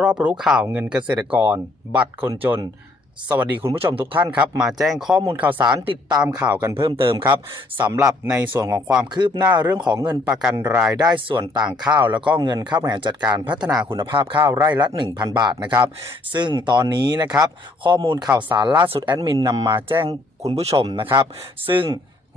รอบรู้ข่าวเงินเกษตรกร บัตรคนจน สวัสดีคุณผู้ชมทุกท่านครับ มาแจ้งข้อมูลข่าวสารติดตามข่าวกันเพิ่มเติมครับสำหรับในส่วนของความคืบหน้าเรื่องของเงินประกันรายได้ส่วนต่างข้าว แล้วก็เงินค่าบริหารจัดการพัฒนาคุณภาพข้าวไร่ละ 1,000 บาทนะครับซึ่งตอนนี้นะครับข้อมูลข่าวสารล่าสุดแอดมินนำมาแจ้งคุณผู้ชมนะครับ ซึ่ง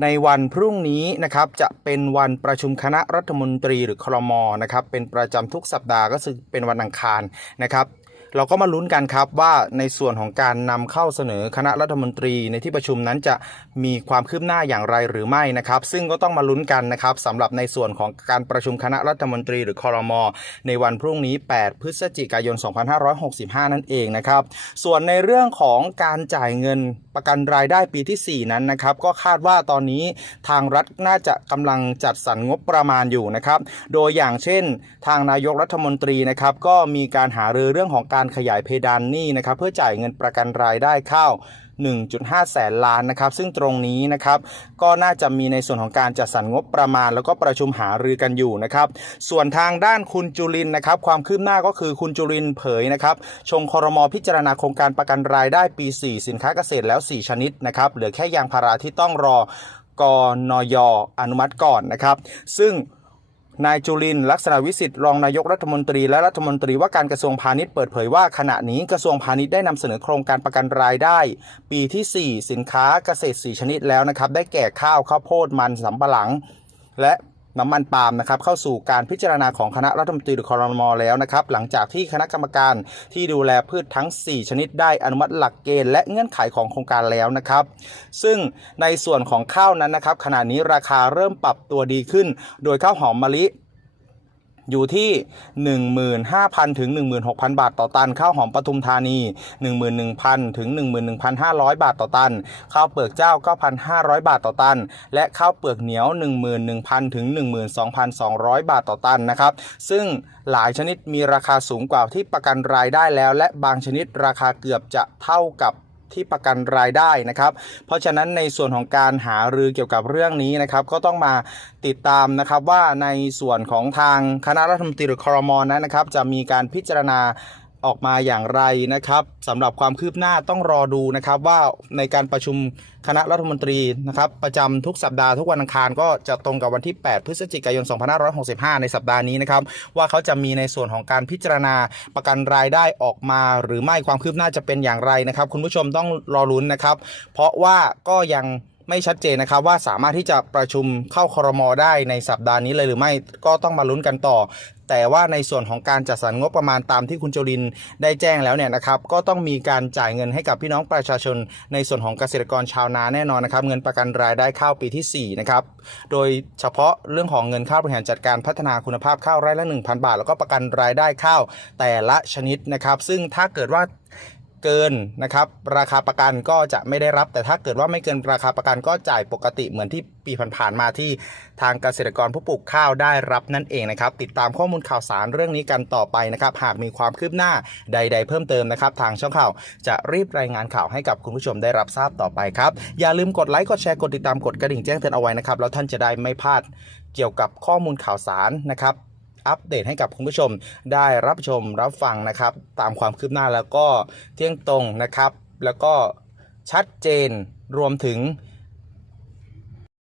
ในวันพรุ่งนี้นะครับจะเป็นวันประชุมคณะรัฐมนตรีหรือครมนะครับเป็นประจำทุกสัปดาห์ก็คือเป็นวันอังคารนะครับ เราก็มาลุ้นกันครับว่าในส่วนของการนำเข้าเสนอคณะรัฐมนตรีในที่ประชุมนั้นจะมีความคืบหน้าอย่างไรหรือไม่นะครับ ซึ่งก็ต้องมาลุ้นกันนะครับสำหรับในส่วนของการประชุมคณะรัฐมนตรีหรือคอรมอในวันพรุ่งนี้ 8 พฤศจิกายน 2565 นั่นเองนะครับ ส่วนในเรื่องของการจ่ายเงินประกันรายได้ปีที่ 4 นั้นนะครับ ก็คาดว่าตอนนี้ทางรัฐน่าจะกำลังจัดสรรงบประมาณอยู่นะครับ โดยอย่างเช่น ทางนายกรัฐมนตรีนะครับก็มีการหารือเรื่องของการขยายเพดานหนี้นะครับ เพื่อจ่ายเงินประกันรายได้เข้า 1.5 แสนล้านนะครับ ซึ่งตรงนี้นะครับก็น่าจะมีในส่วนของการจัดสรรงบประมาณ แล้วก็ประชุมหารือกันอยู่นะครับ ส่วนทางด้านคุณจุลินนะครับ ความคืบหน้าก็คือคุณจุลินเผยนะครับ ชงคอรมอพิจารณาโครงการประกันรายได้ปี 4 สินค้าเกษตรแล้ว 4 ชนิดนะครับ เหลือแค่ยางพาราที่ต้องรอกนยอนุมัติก่อนนะครับ ซึ่ง นายจุลินลักษณะวิสิทธิ์รองนายกรัฐมนตรีและรัฐมนตรีว่าการกระทรวงพาณิชย์เปิดเผยว่าขณะนี้กระทรวงพาณิชย์ได้นำเสนอโครงการประกันรายได้ ปีที่ 4 สินค้าเกษตร 4 ชนิดแล้วนะครับ ได้แก่ข้าวข้าวโพดมันสำปะหลัง และ น้ำมันปาล์มนะครับเข้าสู่การพิจารณาของคณะรัฐมนตรีหรือคอรมอแล้วนะครับหลังจากที่คณะกรรมการที่ดูแลพืชทั้ง 4 ชนิดได้อนุมัติหลักเกณฑ์และเงื่อนไขของโครงการแล้วนะครับซึ่งในส่วนของข้าวนั้นนะครับขณะนี้ราคาเริ่มปรับตัวดีขึ้น โดยข้าวหอมมะลิ อยู่ที่ 15,000 ถึง 16,000 บาทต่อตัน ข้าวหอมปทุมธานี 11,000 ถึง 11,500 บาทต่อตัน ข้าวเปลือกเจ้า 9,500 บาทต่อตัน และข้าวเปลือกเหนียว 11,000 ถึง 12,200 บาทต่อตันนะครับ ซึ่งหลายชนิดมีราคาสูงกว่าที่ประกันรายได้แล้ว และบางชนิดราคาเกือบจะเท่ากับ ที่ประกันรายได้นะครับ เพราะฉะนั้นในส่วนของการหารือเกี่ยวกับเรื่องนี้นะครับ ก็ต้องมาติดตามนะครับว่าในส่วนของทางคณะรัฐมนตรีหรือครมนั้นนะครับ จะมีการพิจารณา ออกมาอย่างไรนะครับสำหรับความคืบหน้าต้องรอดูนะครับ ว่าในการประชุมคณะรัฐมนตรีนะครับ ประจำทุกสัปดาห์ทุกวันอังคารก็จะตรงกับวันที่ 8 พฤศจิกายน 2565 ในสัปดาห์นี้นะครับ ว่าเขาจะมีในส่วนของการพิจารณาประกันรายได้ออกมา หรือไม่ความคืบหน้าจะเป็นอย่างไรนะครับ คุณผู้ชมต้องรอลุ้นนะครับ เพราะว่าก็ยัง ไม่ชัดเจนนะครับว่าสามารถที่จะประชุมเข้าครมอได้ในสัปดาห์นี้เลยหรือไม่ก็ต้องมาลุ้นกันต่อ แต่ว่าในส่วนของการจัดสรรงบประมาณตามที่คุณจุลินได้แจ้งแล้วเนี่ยนะครับก็ต้องมีการจ่ายเงินให้กับพี่น้องประชาชน ในส่วนของเกษตรกรชาวนาแน่นอนนะครับเงินประกันรายได้ข้าวปีที่4นะครับโดยเฉพาะเรื่องของเงินข้าวบริหารจัดการพัฒนาคุณภาพข้าวไร่ละ 1,000 บาท แล้วก็ประกันรายได้ข้าวแต่ละชนิดนะครับ ซึ่งถ้าเกิดว่า เกินนะครับราคาประกันก็จะไม่ได้รับ แต่ถ้าเกิดว่าไม่เกินราคาประกันก็จ่ายปกติเหมือนที่ปีผ่านๆมาที่ทางเกษตรกรผู้ปลูกข้าวได้รับนั่นเองนะครับติดตามข้อมูลข่าวสารเรื่องนี้กันต่อไปนะครับหากมีความคืบหน้าใด ๆ เพิ่มเติมนะครับทางช่องข่าวจะรีบรายงานข่าวให้กับคุณผู้ชมได้รับทราบต่อไปครับอย่าลืมกดไลค์กดแชร์กดติดตามกดกระดิ่งแจ้งเตือนเอาไว้นะครับแล้วท่านจะได้ไม่พลาดเกี่ยวกับข้อมูลข่าวสารนะครับ อัปเดตให้กับคุณผู้ชมได้รับชมรับฟังนะครับ ตามความคืบหน้าแล้วก็เที่ยงตรงนะครับ แล้วก็ชัดเจนรวมถึง